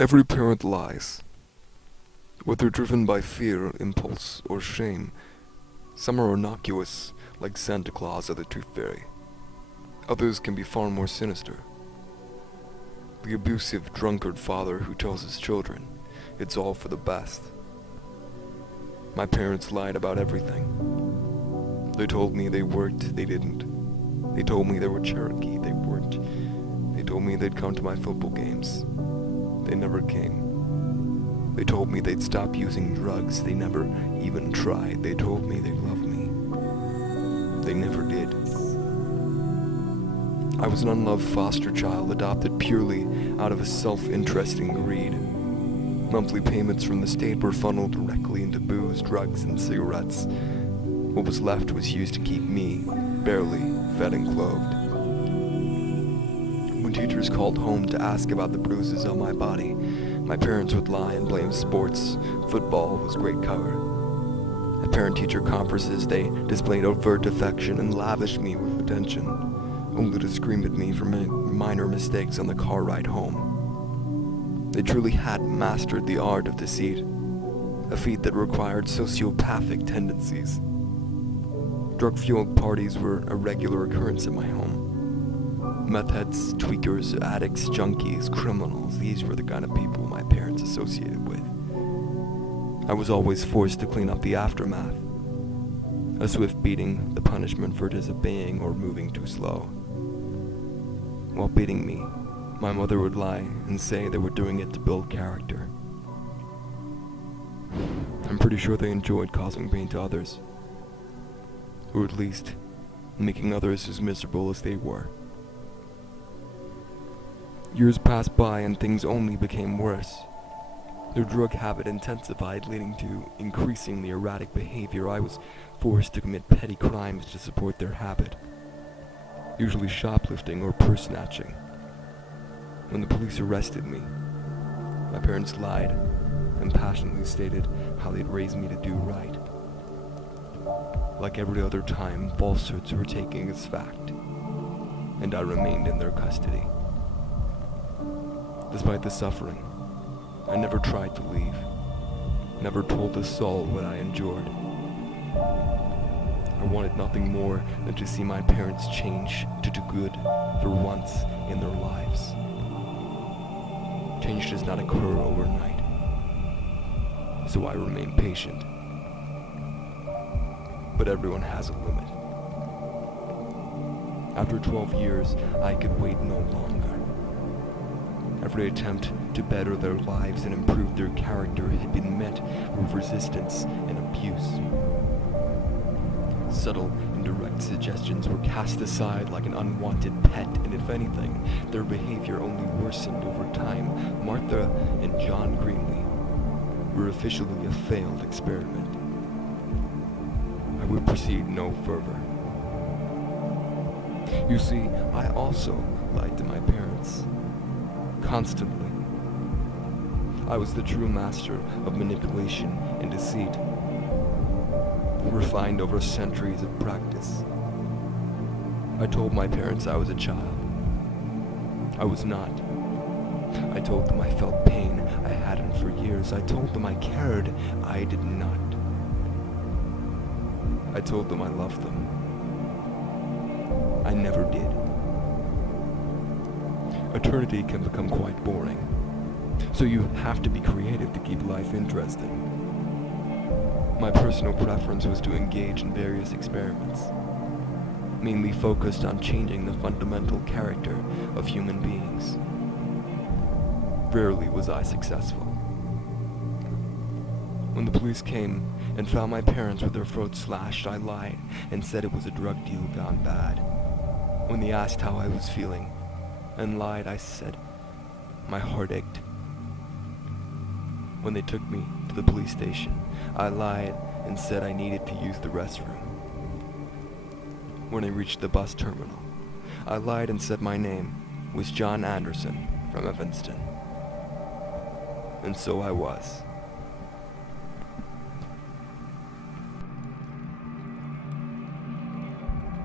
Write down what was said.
Every parent lies, whether driven by fear, impulse, or shame. Some are innocuous, like Santa Claus or the Tooth Fairy. Others can be far more sinister. The abusive, drunkard father who tells his children, it's all for the best. My parents lied about everything. They told me they worked, they didn't. They told me they were Cherokee, they weren't. They told me they'd come to my football games. They never came. They told me they'd stop using drugs. They never even tried. They told me they loved me. They never did. I was an unloved foster child, adopted purely out of a self-interesting greed. Monthly payments from the state were funneled directly into booze, drugs, and cigarettes. What was left was used to keep me, barely, fed and clothed. When teachers called home to ask about the bruises on my body, my parents would lie and blame sports. Football was great cover. At parent-teacher conferences, they displayed overt affection and lavished me with attention, only to scream at me for minor mistakes on the car ride home. They truly had mastered the art of deceit, a feat that required sociopathic tendencies. Drug-fueled parties were a regular occurrence in my home. Meth heads, tweakers, addicts, junkies, criminals, these were the kind of people my parents associated with. I was always forced to clean up the aftermath. A swift beating, the punishment for disobeying or moving too slow. While beating me, my mother would lie and say they were doing it to build character. I'm pretty sure they enjoyed causing pain to others. Or at least, making others as miserable as they were. Years passed by and things only became worse. Their drug habit intensified, leading to increasingly erratic behavior. I was forced to commit petty crimes to support their habit, usually shoplifting or purse snatching. When the police arrested me, my parents lied and passionately stated how they'd raised me to do right. Like every other time, falsehoods were taken as fact, and I remained in their custody. Despite the suffering, I never tried to leave, never told a soul what I endured. I wanted nothing more than to see my parents change to do good for once in their lives. Change does not occur overnight, so I remain patient. But everyone has a limit. After 12 years, I could wait no longer. Every attempt to better their lives and improve their character had been met with resistance and abuse. Subtle and direct suggestions were cast aside like an unwanted pet, and if anything, their behavior only worsened over time. Martha and John Greenlee were officially a failed experiment. I would proceed no further. You see, I also lied to my parents. Constantly. I was the true master of manipulation and deceit, refined over centuries of practice. I told my parents I was a child. I was not. I told them I felt pain I hadn't for years. I told them I cared. I did not. I told them I loved them. I never did. Eternity can become quite boring, so you have to be creative to keep life interesting. My personal preference was to engage in various experiments, mainly focused on changing the fundamental character of human beings. Rarely was I successful. When the police came and found my parents with their throats slashed, I lied and said it was a drug deal gone bad. When they asked how I was feeling, and lied, I said my heart ached. When they took me to the police station, I lied and said I needed to use the restroom. When I reached the bus terminal, I lied and said my name was John Anderson from Evanston. And so I was.